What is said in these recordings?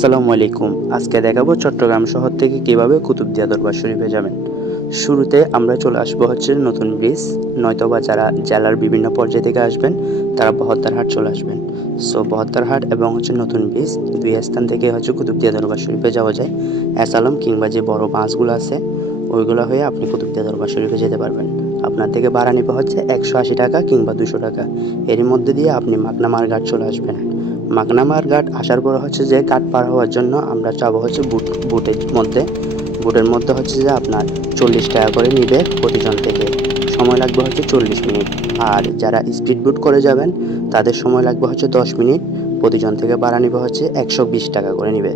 আসসালামু আলাইকুম। আজকে দেখাবো চট্টগ্রাম শহর থেকে কিভাবে কুতুবদিয়া দরবার শরীফে যাবেন। শুরুতে আমরা চলে আসবো হচ্ছে নতুন ব্রিজ, নয়তোবা যারা জেলার বিভিন্ন পর্যায় থেকে আসবেন তারা বহদ্দারহাট চলে আসবেন। সো বহদ্দারহাট এবং হচ্ছে নতুন ব্রিজ দুই স্থান থেকে হচ্ছে কুতুবদিয়া দরবার শরীফে যাওয়া যায়। এসালম কিংবা যে বড় বাসগুলো আছে ওইগুলো হয়ে আপনি কুতুবদিয়া দরবার শরীফে যেতে পারবেন। আপনার থেকে ভাড়া নিবে হচ্ছে 180 টাকা কিংবা 200 টাকা। এরই মধ্যে দিয়ে আপনি মাকনামার ঘাট চলে আসবেন। মাকনামার ঘাট আসার পর হচ্ছে যে ঘাট পার হওয়ার জন্য আমরা যাবো হচ্ছে বুটের মধ্যে হচ্ছে যে আপনার 40 টাকা করে নিবে প্রতিজন থেকে। সময় লাগবে হচ্ছে 40 মিনিট। আর যারা স্পিড বুট করে যাবেন তাদের সময় লাগবে হচ্ছে 10 মিনিট। প্রতিজন থেকে ভাড়া নিবে হচ্ছে 120 টাকা করে নিবে।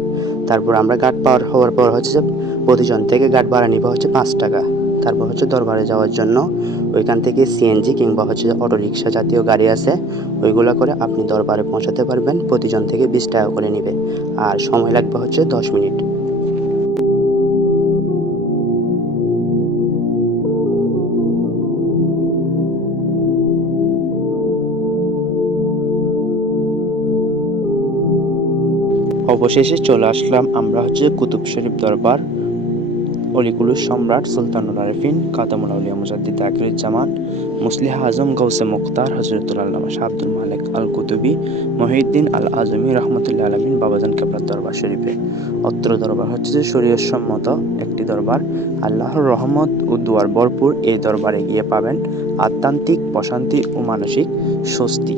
তারপর আমরা ঘাট পার হওয়ার পর হচ্ছে যে প্রতিজন থেকে ঘাট ভাড়া নিবে হচ্ছে 5 টাকা। তারপর হচ্ছে দরবারে যাওয়ার জন্য ওইখান থেকে সিএনজি কিংবা হচ্ছে অটোরিকশা জাতীয় গাড়ি আছে, ওইগুলো করে আপনি দরবারে পৌঁছাতে পারবেন। প্রতিজন থেকে 20 টাকা করে নিবে আর সময় লাগবে হচ্ছে 10 মিনিট। অবশেষে চলে আসলাম আমরা হচ্ছে কুতুব শরীফ দরবার। অলিকুলুস সম্রাট সুলতানুল আরেফিন খাতামুল আউলিয়া মুজাদ্দিদ আখিরুজ্জামান মুসলিহ আজম গৌসে মুখতার হযরতুল আল্লামা শাহ আব্দুল মালেক আল কুতুবী মহিউদ্দিন আল আজমি রহমতুল্লাহ আলামিন বাবাজান কেবলার দরবার শরীফে। অত্র দরবার হচ্ছে যে শরীয়তসম্মত একটি দরবার। আল্লাহর রহমত ও দুয়ার ভরপুর এই দরবারে গিয়ে পাবেন আধ্যাত্মিক প্রশান্তি ও মানসিক স্বস্তি।